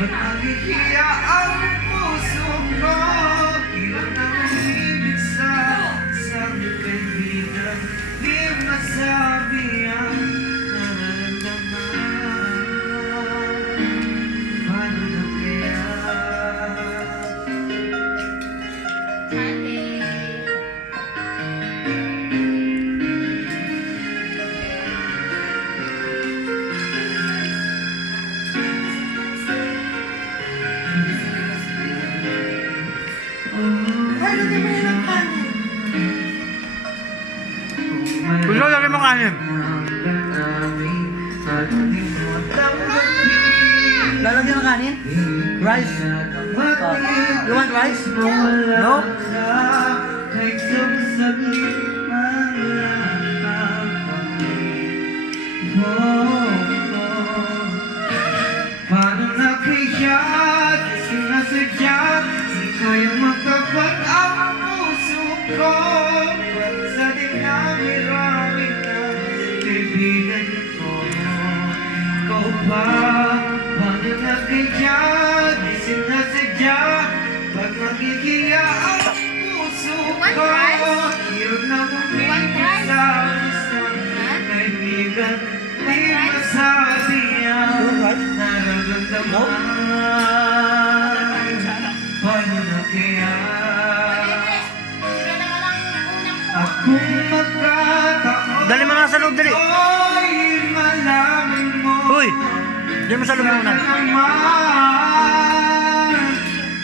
Ba't nagigiya ang puso ko? Ilang na umibig sa isang kaibigan, di masabi ang nararamdaman. Paano na kaya? Ay, lagyan mo yun ng kanin. Gusto, lagyan mo kanin. Lalagyan ng kanin? Rice? You want rice? No? Paano na kaya sinasadya? Di kaya magtapat ang puso ko. Sa dinami-rami ng kaibigan ko. Ikaw ba? Paano na kaya di sinasadya? Ba't nagigiya ang puso ko? Hirap na bumibig sa isang kaibigan. Di masabi ang nararamdaman. Paano na kaya? At kung magkataon, Dali mo na sa loob, dali. ay malaman mo. Uy, dali mo sa loob muna.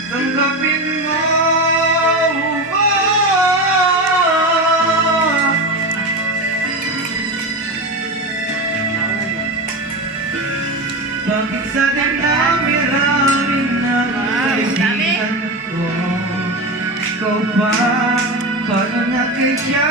Tanggapin mo. Bakit sa dinami-rami ng kaibigan ko? Ikaw ba? Paano na kaya